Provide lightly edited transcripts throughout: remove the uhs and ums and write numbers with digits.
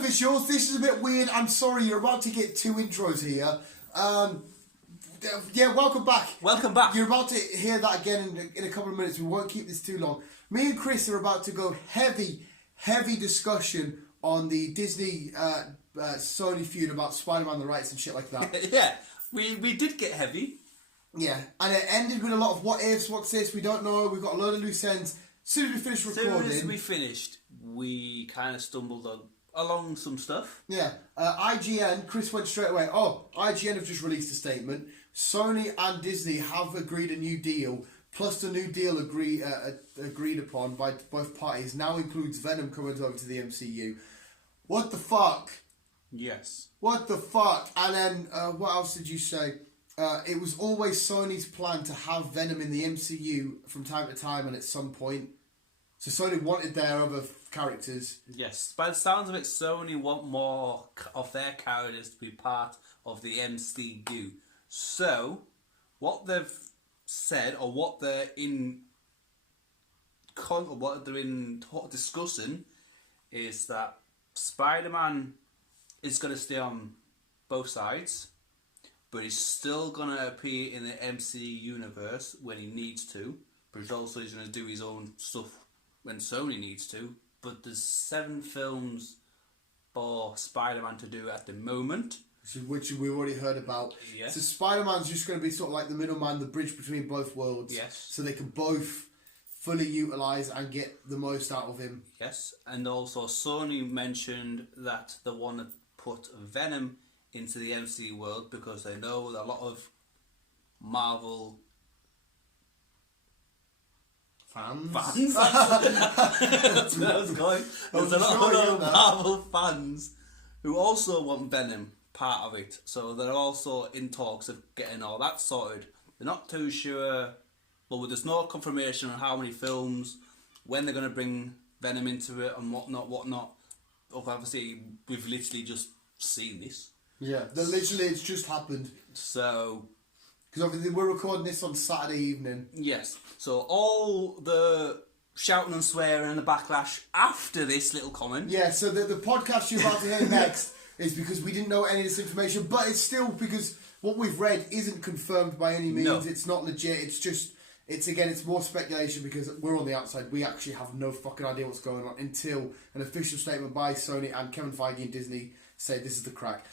Visuals, this is a bit weird. I'm sorry, you're about to get two intros here. Yeah, welcome back. Welcome back. You're about to hear that again in a couple of minutes. We won't keep this too long. Me and Chris are about to go heavy discussion on the Disney Sony feud about Spider-Man, the rights and shit like that. Yeah, we did get heavy. Yeah, and it ended with a lot of what ifs, what's this, we don't know. We've got a load of loose ends. As soon as we finished recording... As soon as we finished, we kind of stumbled along some stuff. Yeah, IGN, Chris went straight away, oh, IGN have just released a statement. Sony and Disney have agreed a new deal, plus the new deal agreed upon by both parties now includes Venom coming over to the MCU. What the fuck? Yes. What the fuck? And then, what else did you say? It was always Sony's plan to have Venom in the MCU from time to time and at some point. So Sony wanted their other characters. Yes, by the sounds of it, Sony want more of their characters to be part of the MCU. So, what they've said, or what they're discussing, is that Spider-Man is going to stay on both sides, but he's still going to appear in the MCU universe when he needs to, but he's also going to do his own stuff when Sony needs to. But there's 7 films for Spider-Man to do at the moment. Which we've already heard about. Yes. So Spider-Man's just going to be sort of like the middleman, the bridge between both worlds. Yes. So they can both fully utilise and get the most out of him. Yes, and also Sony mentioned that they want to put Venom into the MCU world because they know that a lot of Marvel fans. That's where I was going. There's a lot of Marvel fans who also want Venom part of it, so they're also in talks of getting all that sorted. They're not too sure. Well, there's no confirmation on how many films, when they're going to bring Venom into it, and whatnot. Obviously, we've literally just seen this. Yeah, it's just happened. So, because obviously we're recording this on Saturday evening. Yes. So all the shouting and swearing and the backlash after this little comment. Yeah. So the podcast you're about to hear next is because we didn't know any of this information, but it's still because what we've read isn't confirmed by any means. No. It's not legit. It's just. It's more speculation because we're on the outside. We actually have no fucking idea what's going on until an official statement by Sony and Kevin Feige and Disney say this is the crack.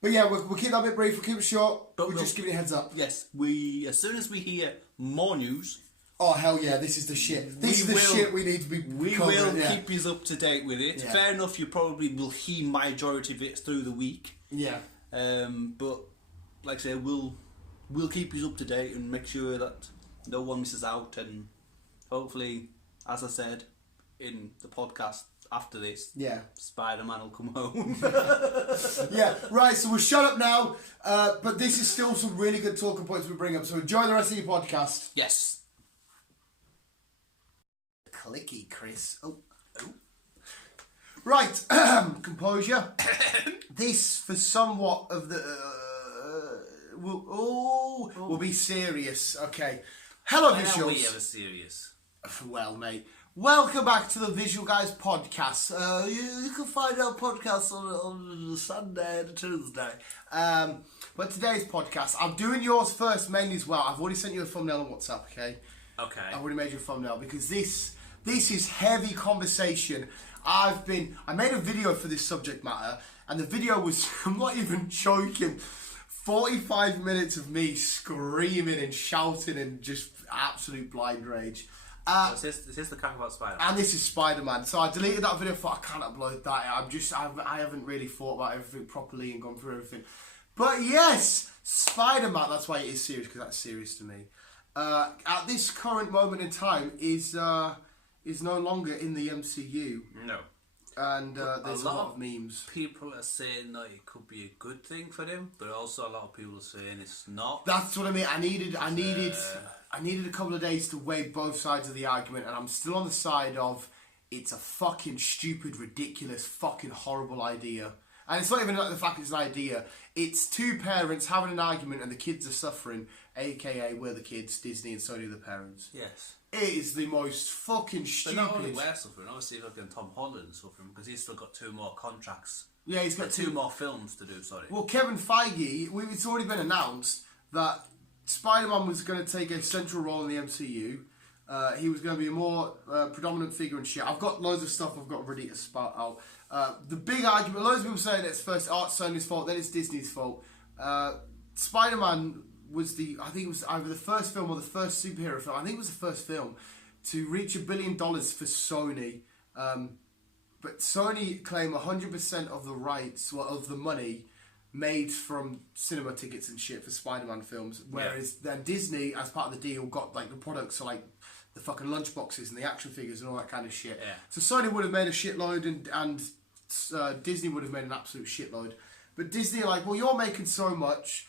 But yeah, we'll keep that a bit brief. We'll keep it short. But we're just giving you a heads up. Yes, as soon as we hear more news. Oh hell yeah! This is the shit. This is the shit we need to be. We will keep you up to date with it. Yeah. Fair enough. You probably will hear majority of it through the week. Yeah. But like I say, we'll keep you up to date and make sure that no one misses out, and hopefully, as I said in the podcast after this, Spider-Man will come home. Yeah, right, so we'll shut up now, but this is still some really good talking points we bring up, so enjoy the rest of your podcast. Yes. Clicky, Chris. Oh. Right, composure. This, for somewhat of the... will be serious, okay. Hello, Why visuals. are we ever serious? Well, mate, welcome back to the Visual Guyz podcast. You can find our podcast on Sunday and Tuesday. But today's podcast, I'm doing yours first mainly as well. I've already sent you a thumbnail on WhatsApp, okay? Okay. I've already made you a thumbnail because this is heavy conversation. I made a video for this subject matter, and the video was, I'm not even joking, 45 minutes of me screaming and shouting and just absolute blind rage. Is this the crack about Spider-Man? And this is Spider-Man. So I deleted that video. I thought I can't upload that. I haven't really thought about everything properly and gone through everything. But yes, Spider-Man. That's why it is serious, because that's serious to me. At this current moment in time, is no longer in the MCU. No. And there's a lot of memes. People are saying that it could be a good thing for them, but also a lot of people are saying it's not. That's what I mean. I needed a couple of days to weigh both sides of the argument, and I'm still on the side of it's a fucking stupid, ridiculous, fucking horrible idea. And it's not even like the fact it's an idea. It's two parents having an argument and the kids are suffering, a.k.a. we're the kids, Disney and Sony are the parents. Yes. It is the most fucking stupid... But not only we're suffering, obviously fucking Tom Holland's suffering because he's still got 2 more contracts. Yeah, he's got 2 more films to do, sorry. Well, Kevin Feige, it's already been announced that Spider-Man was going to take a central role in the MCU. He was going to be a more predominant figure and shit. I've got loads of stuff I've got ready to spout out. The big argument, loads of people saying it's first Sony's fault, then it's Disney's fault. Spider-Man was I think it was either the first film or the first superhero film, I think it was the first film, to reach $1 billion for Sony. But Sony claim 100% of the rights, of the money made from cinema tickets and shit for Spider-Man films, whereas then Disney, as part of the deal, got like the products, so like the fucking lunchboxes and the action figures and all that kind of shit. Yeah. So Sony would have made a shitload and Disney would have made an absolute shitload. But Disney are like, well, you're making so much,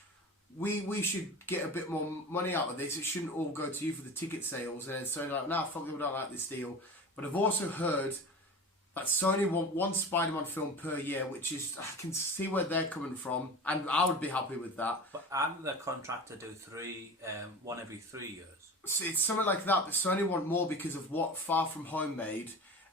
we should get a bit more money out of this. It shouldn't all go to you for the ticket sales. And Sony like, nah, fuck it, we don't like this deal. But I've also heard that Sony want 1 Spider-Man film per year, which is, I can see where they're coming from, and I would be happy with that. But aren't their contract to do 1 every 3 years? So it's something like that, but Sony want more because of what Far From Home made,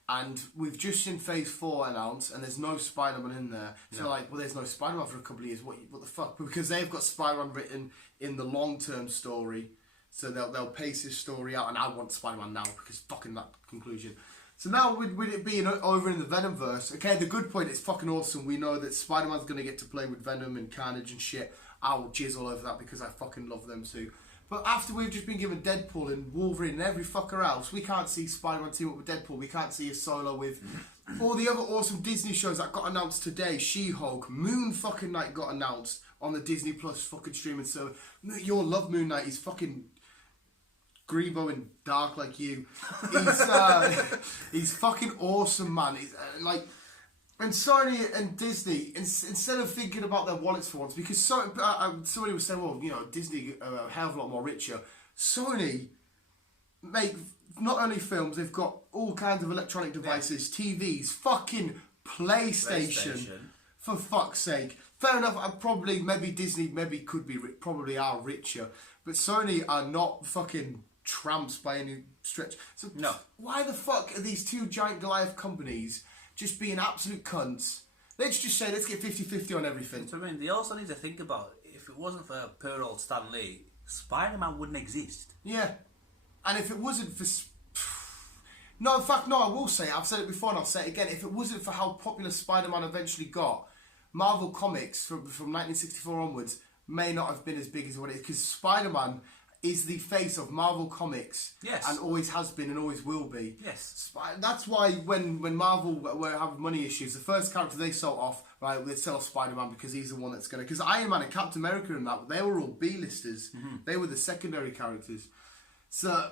and we've just seen Phase 4 announced, and there's no Spider-Man in there. So like, well, there's no Spider-Man for a couple of years, what the fuck? Because they've got Spider-Man written in the long-term story, so they'll pace his story out, and I want Spider-Man now, because fucking that conclusion. So now, with it being over in the Venomverse, okay, the good point is fucking awesome. We know that Spider-Man's going to get to play with Venom and Carnage and shit. I will jizz all over that because I fucking love them too. But after we've just been given Deadpool and Wolverine and every fucker else, we can't see Spider-Man team up with Deadpool. We can't see a solo with all the other awesome Disney shows that got announced today. She-Hulk, Moon fucking Knight got announced on the Disney Plus fucking streaming server. You'll love Moon Knight. He's fucking Grebo and dark like you. He's fucking awesome, man. He's and Sony and Disney, instead of thinking about their wallets for once, because somebody was saying, well, you know, Disney are a hell of a lot more richer. Sony make not only films, they've got all kinds of electronic devices, TVs, fucking PlayStation. For fuck's sake. Fair enough, maybe Disney probably are richer, but Sony are not fucking tramps by any stretch. So no. Why the fuck are these two giant Goliath companies just being absolute cunts? Let's just say, let's get 50-50 on everything. So, I mean, they also need to think about, if it wasn't for poor old Stan Lee, Spider-Man wouldn't exist. Yeah. And if it wasn't for... No, in fact, no, I will say it. I've said it before and I'll say it again. If it wasn't for how popular Spider-Man eventually got, Marvel Comics from 1964 onwards may not have been as big as what it is. Because Spider-Man is the face of Marvel Comics. Yes. And always has been and always will be. Yes. That's why when Marvel were having money issues, the first character they sold off, right, they'd sell off Spider-Man because he's the one that's going to... Because Iron Man and Captain America and that, they were all B-listers. Mm-hmm. They were the secondary characters. So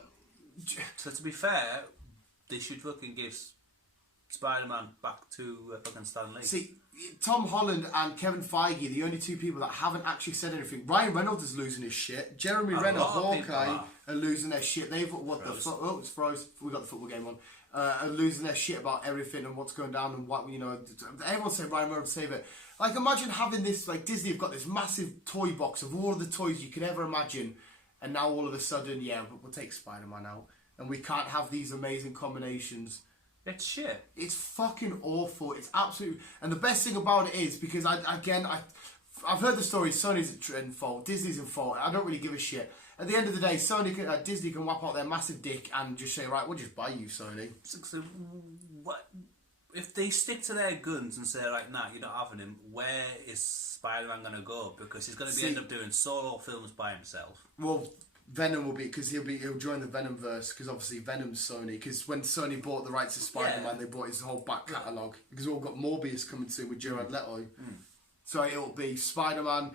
to be fair, they should fucking give Spider-Man back to fucking Stan Lee. See, Tom Holland and Kevin Feige, the only two people that haven't actually said anything. Ryan Reynolds is losing his shit. Jeremy Renner, Hawkeye, are losing their shit. They've what the fuck? Oh, it's froze. We got the football game on. Are losing their shit about everything and what's going down and what, you know. Everyone's saying Ryan Reynolds save it. Like, imagine having this, like, Disney have got this massive toy box of all of the toys you could ever imagine, and now all of a sudden, yeah, we'll take Spider-Man out, and we can't have these amazing combinations. It's shit. It's fucking awful. It's absolute. And the best thing about it is because I've heard the story. Sony's in fault. Disney's in fault. I don't really give a shit. At the end of the day, Disney can whap out their massive dick and just say, right, we'll just buy you, Sony. So what if they stick to their guns and say, right, nah, you're not having him? Where is Spider-Man gonna go? Because he's gonna end up doing solo films by himself. Well, Venom will be, because he'll join the Venomverse, because obviously Venom's Sony, because when Sony bought the rights to Spider-Man, they bought his whole back catalogue, because we've all got Morbius coming soon with Jared Leto. So it'll be Spider-Man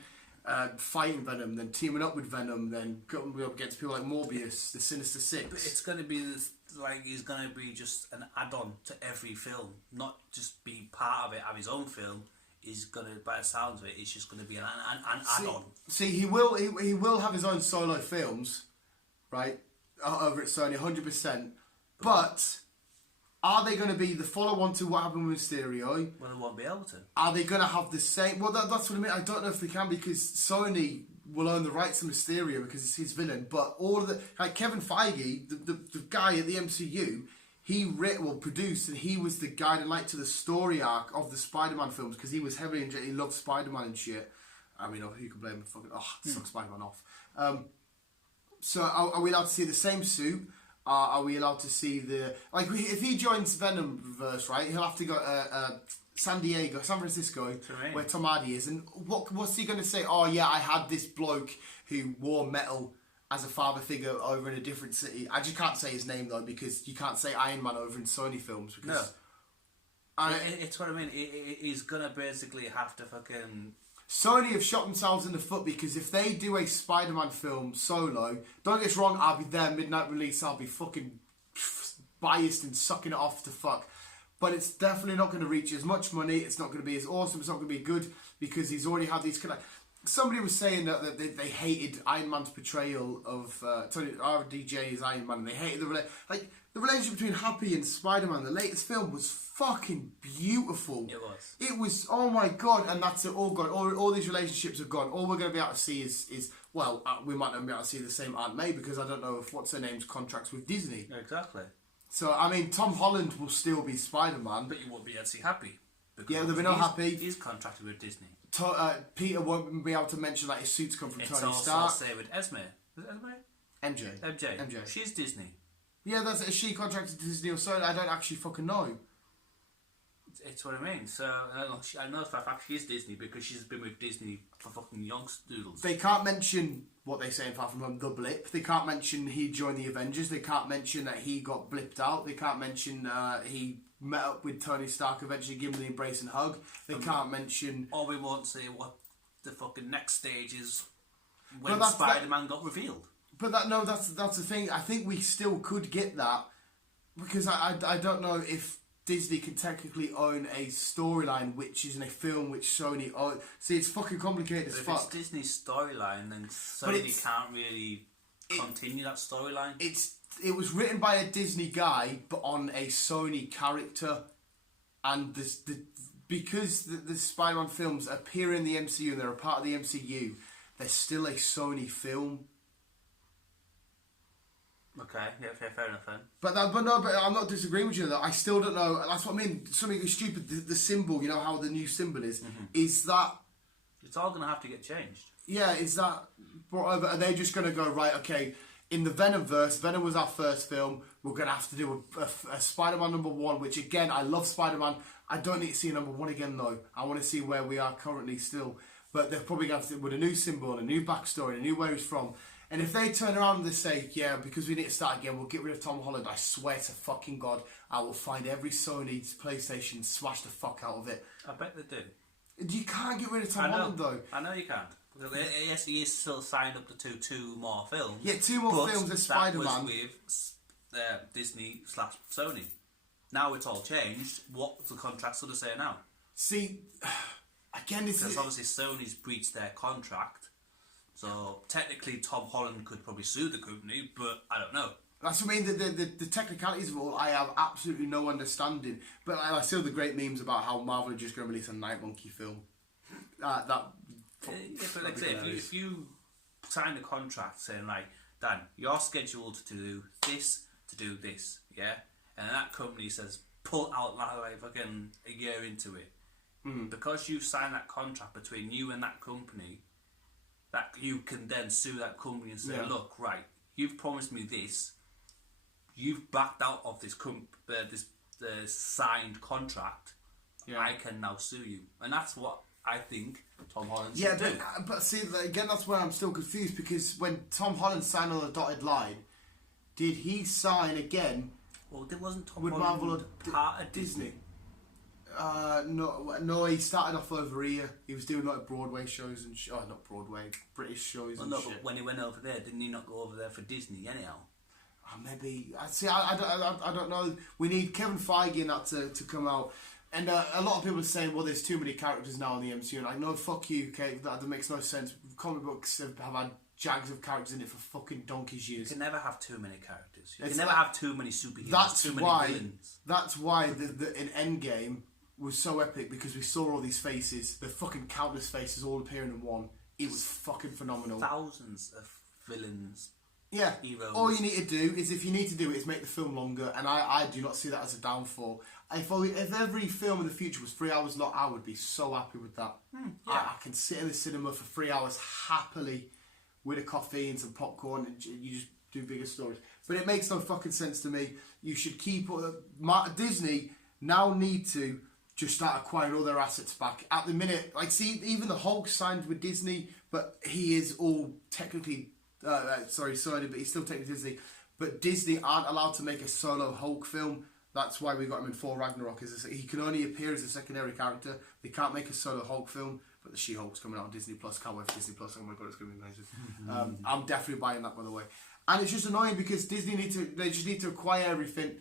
fighting Venom, then teaming up with Venom, then going up against people like Morbius, the Sinister Six. But it's going to be he's going to be just an add-on to every film, not just be part of it, have his own film. He's gonna, by the sounds of it, it's just gonna be an add-on. See, he will have his own solo films, right? Over at Sony, 100%. But Are they going to be the follow-on to what happened with Mysterio? Well, they won't be able to. Are they going to have the same... Well, that's what I mean. I don't know if they can because Sony will own the rights to Mysterio because it's his villain. But all of the... Like Kevin Feige, the guy at the MCU, he produced and he was the guiding light to the story arc of the Spider-Man films because he was heavily... He loved Spider-Man and shit. I mean, who can blame him? Fucking... Oh, suck Spider-Man off. So are we allowed to see the same suit? Are we allowed to see the... Like, if he joins Venomverse, right, he'll have to go San Francisco, where Tom Hardy is. And what's he going to say? Oh, yeah, I had this bloke who wore metal as a father figure over in a different city. I just can't say his name, though, because you can't say Iron Man over in Sony films. Because it's what I mean. He's going to basically have to fucking... Sony have shot themselves in the foot because if they do a Spider-Man film solo, don't get us wrong, I'll be there, midnight release, I'll be fucking biased and sucking it off to fuck. But it's definitely not going to reach as much money, it's not going to be as awesome, it's not going to be good because he's already had these kind of... Somebody was saying that they hated Iron Man's portrayal of Tony RDJ's Iron Man, and they hated the relationship between Happy and Spider-Man. The latest film was fucking beautiful. It was, oh my god, and that's it all gone. All these relationships are gone. All we're going to be able to see is we might not be able to see the same Aunt May because I don't know if what's her name's contracts with Disney. Exactly. So, I mean, Tom Holland will still be Spider-Man. But you won't be able to see Happy. Yeah, there'll be no Happy. He's contracted with Disney. Peter won't be able to mention that his suits come from Tony Stark. It's also say with Esme. Is it Esme? MJ. She's Disney. Yeah, is she contracted to Disney or so? I don't actually fucking know. It's what I mean. So I know for a fact she's Disney because she's been with Disney for fucking youngsters. They can't mention what they say in Far From Home, the blip. They can't mention he joined the Avengers. They can't mention that he got blipped out. They can't mention he met up with Tony Stark, eventually give him the embrace and hug. They can't mention... Or we won't say what the fucking next stage is when Spider-Man got revealed. But that's the thing. I think we still could get that because I don't know if Disney can technically own a storyline which is in a film which Sony owns. See, it's fucking complicated as fuck. If it's Disney's storyline, then Sony can't really continue that storyline. It was written by a Disney guy, but on a Sony character, and because the Spider-Man films appear in the MCU and they're a part of the MCU, they're still a Sony film. Okay, yeah, fair enough then. But I'm not disagreeing with you though. I still don't know. That's what I mean. Something stupid. The symbol, you know how the new symbol is. Mm-hmm. Is that? It's all going to have to get changed. Yeah, is that brought over? Are they just going to go right? Okay, in the Venomverse, Venom was our first film. We're going to have to do a Spider-Man #1, which again, I love Spider-Man. I don't need to see a #1 again though. I want to see where we are currently still. But they're probably going to have to with a new symbol, a new backstory, a new where he's from. And if they turn around and they say, yeah, because we need to start again, we'll get rid of Tom Holland, I swear to fucking God, I will find every Sony's PlayStation, smash the fuck out of it. I bet they do. You can't get rid of Tom Holland, though. I know you can't. Yes, he is still signed up to two more films. Yeah, 2 more films as Spider-Man. That was with Disney/Sony. Now it's all changed. What's the contract's going to say now? See, again, because obviously Sony's breached their contract. So technically, Tom Holland could probably sue the company, but I don't know. That's what I mean. The technicalities of it all, I have absolutely no understanding. But I see the great memes about how Marvel are just going to release a Night Monkey film. But like I say, if you sign a contract saying like, Dan, you're scheduled to do this, yeah, and that company says pull out like fucking a year into it, because you signed that contract between you and that company. That you can then sue that company and say, look, right, you've promised me this, you've backed out of this signed contract, I can now sue you. And that's what I think Tom Holland should do. But see, again, that's where I'm still confused, because when Tom Holland signed on the dotted line, did he sign again? Well, there wasn't Tom with Holland Marvel or part of Disney. No, he started off over here. He was doing like Broadway shows and not Broadway, British shows and shit. But when he went over there, didn't he not go over there for Disney anyhow? Maybe. I don't know. We need Kevin Feige in that to come out. And a lot of people are saying, well, there's too many characters now in the MCU. And I know, fuck you, okay, that makes no sense. Comic books have had jags of characters in it for fucking donkey's years. You can never have too many characters. characters. You can never have too many superheroes. That's too many why. villains. That's why in Endgame was so epic, because we saw all these faces, the fucking countless faces all appearing in one. It was fucking phenomenal. Thousands of villains. Yeah. Heroes. All you need to do is, if you need to do it, is make the film longer, and I do not see that as a downfall. If every film in the future was 3 hours long, I would be so happy with that. Yeah. I can sit in the cinema for 3 hours happily with a coffee and some popcorn, and you just do bigger stories. But it makes no fucking sense to me. You should keep... Disney now need to just start acquiring all their assets back. At the minute, like, see, even the Hulk signed with Disney, but he is all technically... sorry, Sony, but he's still technically Disney. But Disney aren't allowed to make a solo Hulk film. That's why we got him in Thor Ragnarok. He can only appear as a secondary character. They can't make a solo Hulk film. But the She-Hulk's coming out on Disney Plus. Can't wait for Disney Plus. Oh my god, it's going to be amazing. I'm definitely buying that, by the way. And it's just annoying because Disney they just need to acquire everything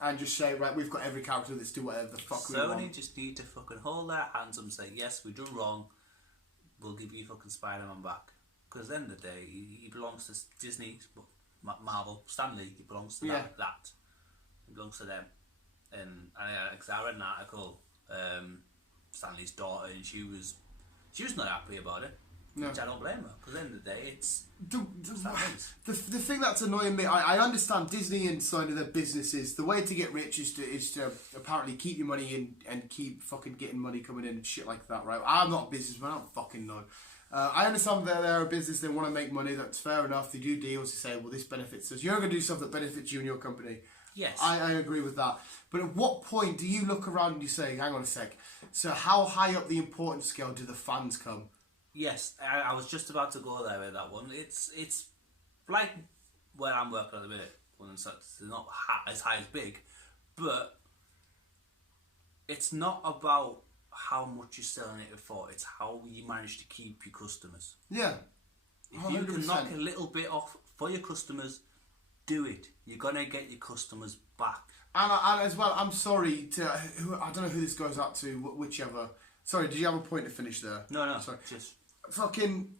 and just say, right, we've got every character. Let's do whatever the fuck we want. Sony just need to fucking hold their hands up and say, yes, we've done wrong. We'll give you fucking Spider-Man back. Because at the end of the day, he belongs to Disney, Marvel, Stan Lee. He belongs to that. It belongs to them. And I read an article, Stan Lee's daughter, and she was not happy about it. No. Which I don't blame her, because at the end of the day, it's the thing that's annoying me. I understand Disney and Sony, their businesses. The way to get rich is to apparently keep your money in and keep fucking getting money coming in and shit like that, right? I'm not a businessman. I don't fucking know. I understand they're a business. They want to make money. That's fair enough. They do deals to say, well, this benefits us. You're going to do stuff that benefits you and your company. Yes. I agree with that. But at what point do you look around and you say, hang on a sec, so how high up the importance scale do the fans come? Yes, I was just about to go there with that one. It's like where I'm working at the minute. It's not as high as big, but it's not about how much you're selling it for. It's how you manage to keep your customers. Yeah. 100%. If you can knock a little bit off for your customers, do it. You're going to get your customers back. And as well, I'm sorry to... I don't know who this goes out to, whichever... Sorry, did you have a point to finish there? No. Sorry. Just... Fucking...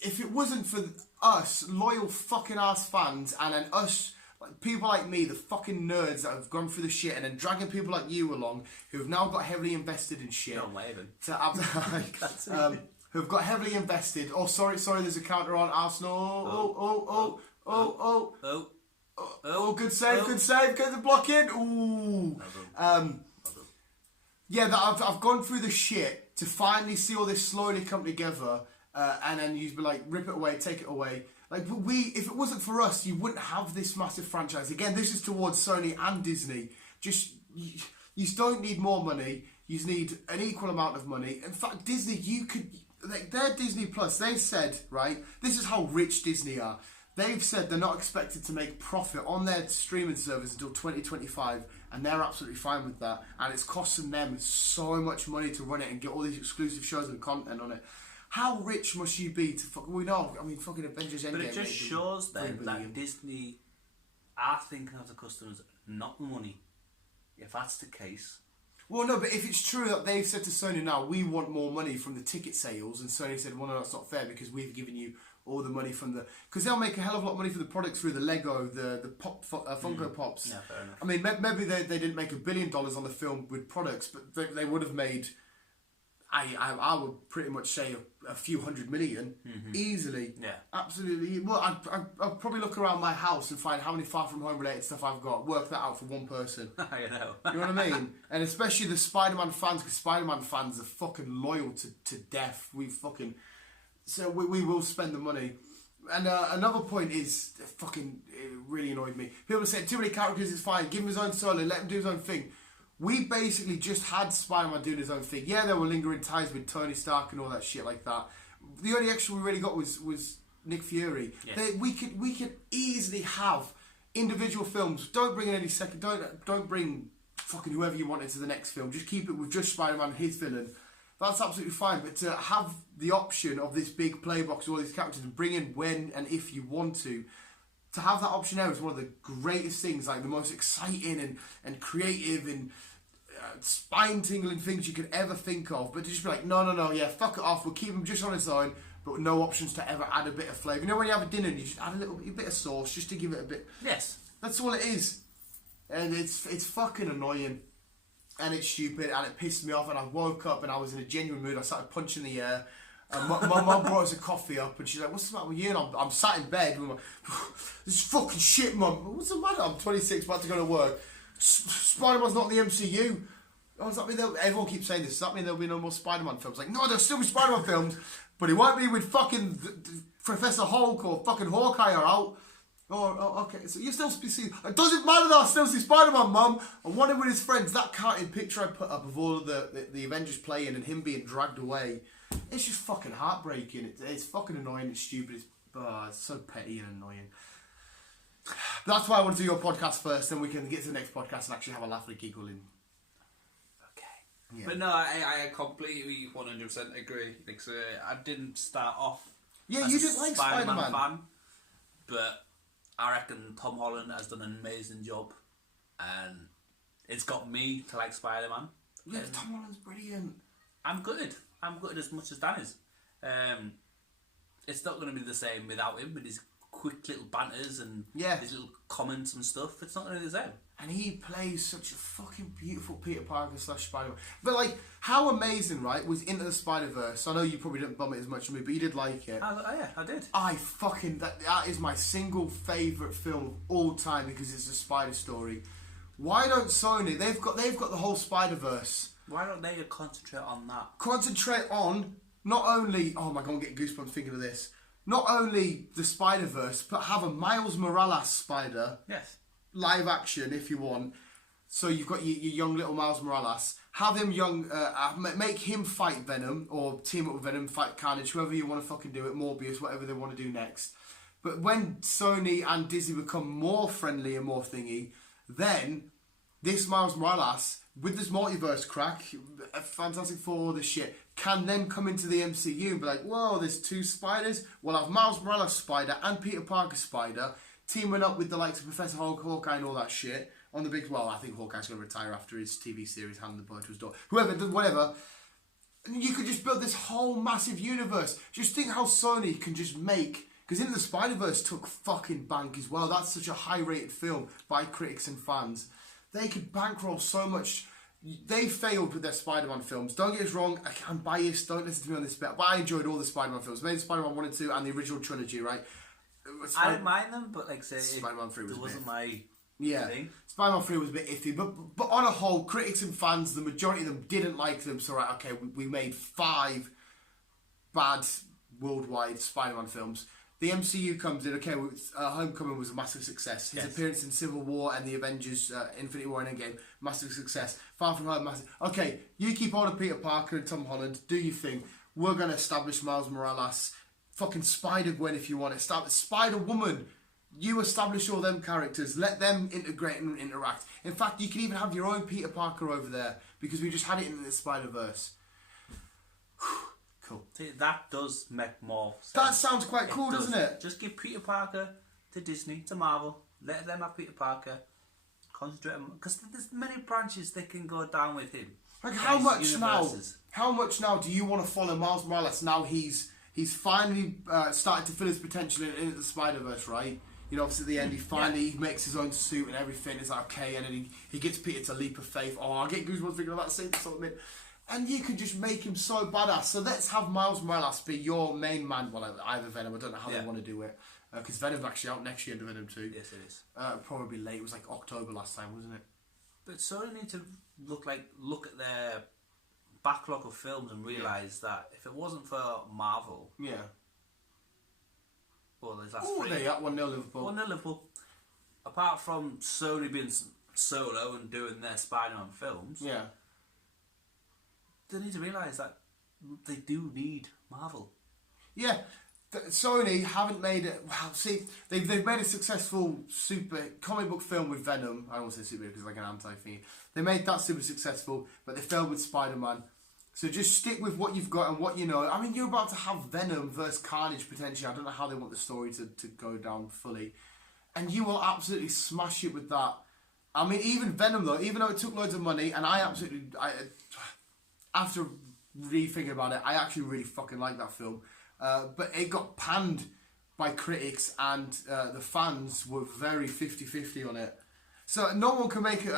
If it wasn't for us, loyal fucking ass fans, and then us, like, people like me, the fucking nerds that have gone through the shit, and then dragging people like you along, who have now got heavily invested in shit... Don't waving. Who've got heavily invested... Oh, sorry, there's a counter on Arsenal. Oh, good save, get the block in. Ooh. Yeah, I've gone through the shit to finally see all this slowly come together, and then you'd be like, rip it away, take it away. Like, if it wasn't for us, you wouldn't have this massive franchise. Again, this is towards Sony and Disney. You don't need more money. You need an equal amount of money. In fact, Disney, you could... Like, they're Disney Plus. They've said, right, this is how rich Disney are. They've said they're not expected to make profit on their streaming service until 2025, and they're absolutely fine with that. And it's costing them so much money to run it and get all these exclusive shows and content on it. How rich must you be to we know, I mean, fucking Avengers Endgame. But it just shows then that Disney are thinking of the customers, not the money. If that's the case... Well, no, but if it's true that they've said to Sony now, we want more money from the ticket sales, and Sony said, well, no, that's not fair because we've given you all the money from the... Because they'll make a hell of a lot of money for the products through the Lego, the Funko Pops. Yeah, fair enough. I mean, maybe they didn't make $1 billion on the film with products, but they would have made... I would pretty much say a few $100 million easily. Yeah, absolutely. Well, I'd probably look around my house and find how many Far From Home related stuff I've got. Work that out for one person. You know. You know what I mean? And especially the Spider-Man fans, because Spider-Man fans are fucking loyal to death. So we will spend the money. And another point is it really annoyed me. People say too many characters is fine. Give him his own solo. Let him do his own thing. We basically just had Spider-Man doing his own thing. Yeah, there were lingering ties with Tony Stark and all that shit like that. The only extra we really got was Nick Fury. Yes. We could easily have individual films. Don't bring in any second. Don't bring fucking whoever you want into the next film. Just keep it with just Spider-Man, his villain. That's absolutely fine. But to have the option of this big play box with all these characters and bring in when and if you want to have that option there is one of the greatest things, like the most exciting and creative and spine-tingling things you could ever think of. But to just be like, no, yeah, fuck it off, we'll keep him just on his own, but with no options to ever add a bit of flavour. You know when you have a dinner and you just add a little bit of sauce just to give it a bit... Yes. That's all it is. And it's fucking annoying. And it's stupid, and it pissed me off, and I woke up and I was in a genuine mood. I started punching the air. And my mum brought us a coffee up, and she's like, "What's the matter with you?" And I'm sat in bed with this is fucking shit, mum. What's the matter? I'm 26, about to go to work. Spider-Man's not in the MCU. Oh, does that mean everyone keeps saying this? Does that mean there'll be no more Spider-Man films? Like, no, there'll still be Spider-Man films, but it won't be with fucking Professor Hulk or fucking Hawkeye are out. Oh, okay. So you still see? It doesn't matter that I still see Spider-Man, mum. I want him with his friends. That cartoon picture I put up of all of the Avengers playing and him being dragged away. It's just fucking heartbreaking. It's fucking annoying. It's stupid. It's so petty and annoying. But that's why I want to do your podcast first, then we can get to the next podcast and actually have a laugh and a giggle. Okay. Yeah. But no, I completely 100% agree. Like, so I didn't start off. Yeah, you didn't like Spider-Man fan, but I reckon Tom Holland has done an amazing job, and it's got me to like Spider-Man. Yeah, Tom Holland's brilliant. I'm good as much as Dan is. It's not going to be the same without him, with his quick little banters and his little comments and stuff. It's not going to be the same. And he plays such a fucking beautiful Peter Parker / Spider-Man. But like, how amazing, right, was Into the Spider-Verse? I know you probably didn't bum it as much as me, but you did like it. Yeah, I did. That is my single favourite film of all time because it's a spider story. Why don't Sony, they've got the whole Spider-Verse. Why don't they concentrate on that? Concentrate on not only, oh my god, I'm getting goosebumps thinking of this. Not only the Spider-Verse, but have a Miles Morales spider. Yes. Live action if you want. So you've got your young little Miles Morales. Have him make him fight Venom or team up with Venom, fight Carnage, whoever you want to fucking do it, Morbius, whatever they want to do next. But when Sony and Disney become more friendly and more thingy, then this Miles Morales, with this multiverse crack, Fantastic Four, all this shit, can then come into the MCU and be like, whoa, there's two spiders. We'll have Miles Morales spider and Peter Parker spider teaming up with the likes of Professor Hulk, Hawkeye and all that shit on the big... Well, I think Hawkeye's going to retire after his TV series, Hand the Bird to his door. Whoever, whatever. You could just build this whole massive universe. Just think how Sony can just make... Because Into the Spider-Verse took fucking bank as well. That's such a high-rated film by critics and fans. They could bankroll so much... They failed with their Spider-Man films. Don't get us wrong, I'm biased, don't listen to me on this bit, but I enjoyed all the Spider-Man films. I made Spider-Man 1 and 2 and the original trilogy, right? I didn't mind them, but like say, Spider-Man 3 wasn't my thing. Spider-Man 3 was a bit iffy, but on a whole, critics and fans, the majority of them didn't like them. So right, okay, we made 5 bad worldwide Spider-Man films. The MCU comes in, okay, Homecoming was a massive success. His appearance in Civil War and the Avengers, Infinity War and Endgame, massive success. Far From Home, massive. Okay, you keep on Peter Parker and Tom Holland, do your thing. We're going to establish Miles Morales. Fucking Spider-Gwen if you want it. Spider-Woman. You establish all them characters. Let them integrate and interact. In fact, you can even have your own Peter Parker over there because we just had it in the Spider-Verse. Cool. See, that does make more sense. That sounds quite cool, doesn't it? Just give Peter Parker to Disney, to Marvel. Let them have Peter Parker. Concentrate on... Because there's many branches they can go down with him. Like how much now do you want to follow Miles Morales now he's finally started to fill his potential in the Spider-Verse, right? You know, obviously at the end he makes his own suit and everything. It's like, okay, and then he gets Peter to leap of faith. Oh, I get goosebumps thinking about that scene. Something. And you can just make him so badass. So let's have Miles Morales be your main man. Well, either Venom. I don't know how they want to do it. Because Venom's actually out next year into Venom 2. Yes, it is. Probably late. It was like October last time, wasn't it? But Sony need to look at their backlog of films and realise that if it wasn't for Marvel... Yeah. Well, there's last 3. There you are, 1-0 Liverpool. 1-0 Liverpool. Apart from Sony being solo and doing their Spider-Man films... Yeah. They need to realise that they do need Marvel. Yeah, Sony haven't made it. Well, see, they've made a successful super comic book film with Venom. I won't say super because it's like an anti-thing. They made that super successful, but they failed with Spider-Man. So just stick with what you've got and what you know. I mean, you're about to have Venom versus Carnage potentially. I don't know how they want the story to go down fully, and you will absolutely smash it with that. I mean, even Venom though, even though it took loads of money, and after rethinking about it, I actually really fucking like that film. But it got panned by critics, and the fans were very 50-50 on it. So no one can make it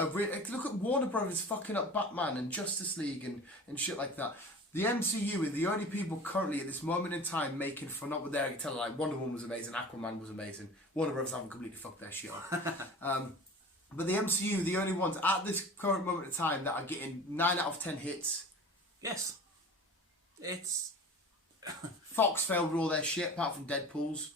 look at Warner Brothers fucking up Batman and Justice League and shit like that. The MCU are the only people currently at this moment in time making fun up with their tell like Wonder Woman was amazing, Aquaman was amazing. Warner Brothers haven't completely fucked their shit up. But the MCU, the only ones at this current moment in time that are getting 9 out of 10 hits. Yes. It's... Fox failed with all their shit, apart from Deadpool's.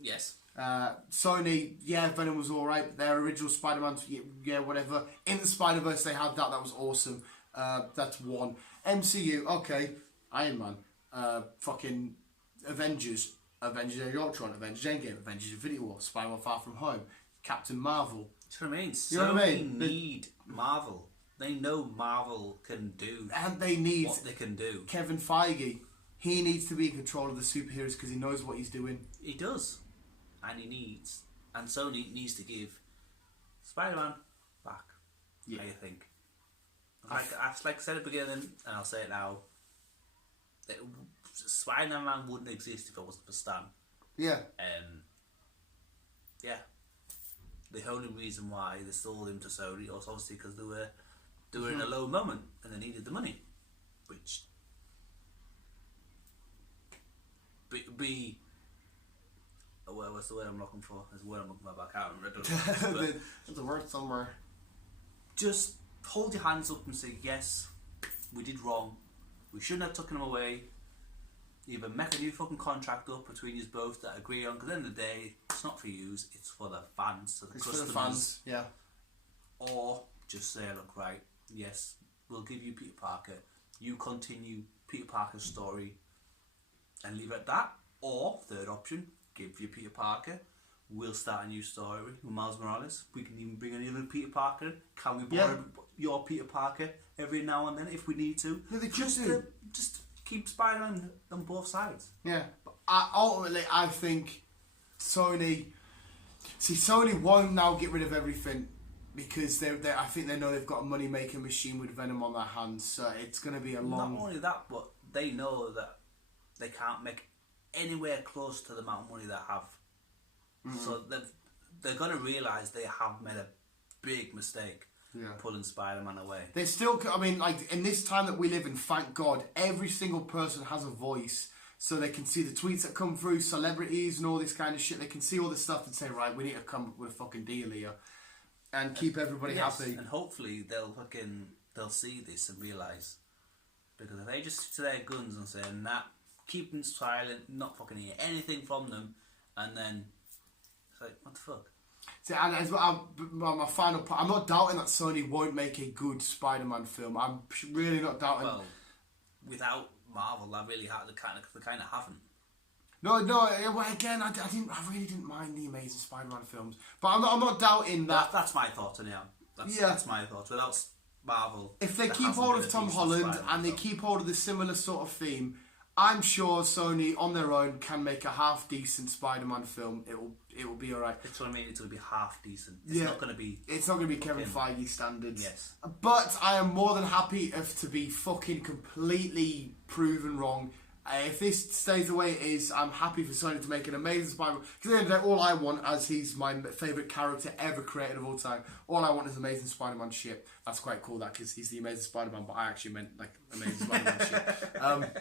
Yes. Sony, yeah, Venom was alright. Their original Spider-Man, yeah, whatever. In the Spider-Verse, they had that. That was awesome. That's one. MCU, okay. Iron Man. Fucking Avengers. Avengers Age of Ultron. Avengers Endgame. Avengers Infinity War. Spider-Man Far From Home. Captain Marvel. Do you know what I mean? You know what I mean? Need Marvel. They know Marvel can do and they need what they can do. Kevin Feige. He needs to be in control of the superheroes because he knows what he's doing. He does. And Sony needs to give Spider-Man back. Yeah. I think. Like I said at the beginning, and I'll say it now, Spider-Man wouldn't exist if it wasn't for Stan. Yeah. Yeah. The only reason why they sold him to Sony was obviously because they were in a low moment and they needed the money, which what's the word I'm looking for? There's a word I'm looking for, but I can't remember. There's a word somewhere. Just hold your hands up and say, yes, we did wrong. We shouldn't have taken him away. Either make a new fucking contract up between you both that agree on, because at the end of the day, it's not for you, it's for the fans, the customers. For the fans, yeah. Or just say, look, right, yes, we'll give you Peter Parker. You continue Peter Parker's story and leave it at that. Or, third option, give you Peter Parker. We'll start a new story with Miles Morales. We can even bring another Peter Parker. Can we borrow your Peter Parker every now and then if we need to? No, they just keep Spider-Man on both sides. Yeah, but ultimately I think Sony won't now get rid of everything because I think they know they've got a money making machine with Venom on their hands. So it's going to be a long. Not only that, but they know that they can't make anywhere close to the amount of money they have. So they're going to realise they have made a big mistake pulling Spider-Man away. They still, I mean, like, in this time that we live in, thank God, every single person has a voice, so they can see the tweets that come through, celebrities and all this kind of shit. They can see all this stuff and say, right, we need to come up with a fucking deal here and keep everybody happy. And hopefully they'll see this and realise, because if they just stick to their guns and say, nah, keep them silent, not fucking hear anything from them, and then it's like, what the fuck? See, and as my final part, I'm not doubting that Sony won't make a good Spider-Man film. I'm really not doubting. Well, without Marvel, they kind of haven't. No. Again, I really didn't mind the Amazing Spider-Man films, but I'm not doubting that. That's my thought, anyhow. That's my thought. Without Marvel, if they keep hold of Tom Holland and they keep hold of the similar sort of theme, I'm sure Sony on their own can make a half decent Spider-Man film. It will be alright. That's what I mean. It's going to be half decent. It's not going to be. It's not going to be Kevin Feige standards. Yes. But I am more than happy to be fucking completely proven wrong. If this stays the way it is, I'm happy for Sony to make an amazing Spider-Man. Because at the end of the day, all I want, as he's my favourite character ever created of all time, all I want is amazing Spider-Man shit. That's quite cool, that, because he's the amazing Spider-Man, but I actually meant like amazing Spider-Man shit.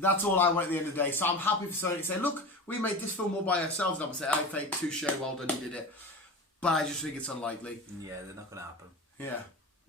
That's all I want at the end of the day. So I'm happy for Sony to say, look, we made this film all by ourselves. And I'm going to say, I think, touche, well done, you did it. But I just think it's unlikely. Yeah, they're not going to happen. Yeah.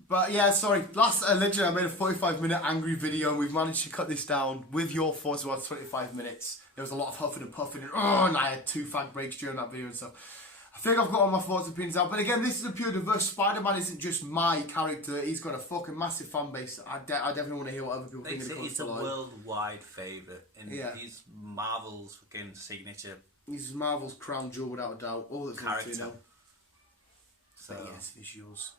But yeah, sorry. Literally, I made a 45-minute angry video, and we've managed to cut this down with your thoughts about 25 minutes. There was a lot of huffing and puffing, and I had 2 fag breaks during that video and stuff. I think I've got all my thoughts and opinions out. But again, this is a pure diverse. Spider-Man isn't just my character. He's got a fucking massive fan base. I definitely want to hear what other people think. He's a worldwide favourite. And he's Marvel's fucking signature. He's Marvel's crown jewel, without a doubt. All that's character. So yes, visuals.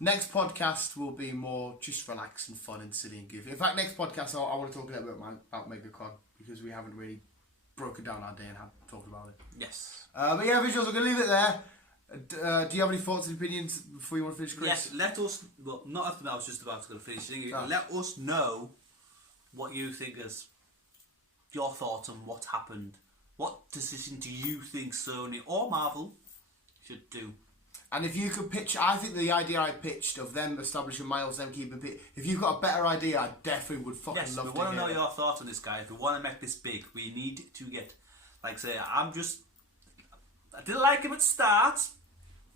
Next podcast will be more just relaxing, fun, and silly and goofy. In fact, next podcast I want to talk a little bit about MegaCon, because we haven't really broken down our day and talked about it. Yes. But yeah, visuals, I'm going to leave it there. Do you have any thoughts and opinions before you want to finish, Chris? Yes, let us, well, not after I was just about to go finish it. Let us know what you think is your thoughts on what happened What decision do you think Sony or Marvel should do? And if you could pitch, I think the idea I pitched of them establishing Miles, them keeping if you've got a better idea, I definitely would fucking love to hear it. Yes, we want to know your thoughts on this, guys. If we want to make this big, we need to get, like say, I didn't like him at start,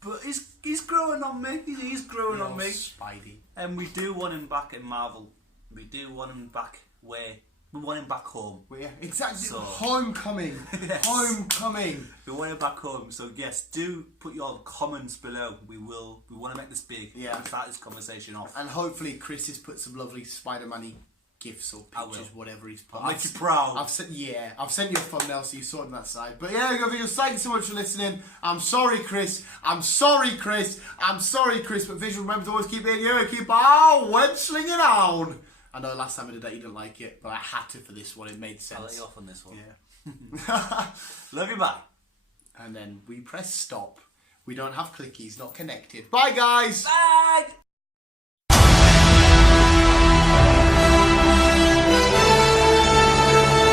but he's growing on me. He's growing on me. Spidey. And we do want him back in Marvel. We do want him back where... We want him back home. Well, yeah, exactly. So, homecoming. Yes. Homecoming. We want him back home. So yes, do put your comments below. We want to make this big. Yeah. And start this conversation off. And hopefully Chris has put some lovely Spider-Man-y gifs or pictures, whatever he's put. I'll make you proud. I've sent you a thumbnail so you saw it on that side. But yeah, videos. Thank you so much for listening. I'm sorry, Chris. I'm sorry, Chris. But Visual, remember to always keep it in here and keep on slinging on. I know last time I did that you didn't like it, but I had to for this one. It made sense. I'll let you off on this one. Yeah. Love you, bye. And then we press stop. We don't have clickies, not connected. Bye, guys. Bye.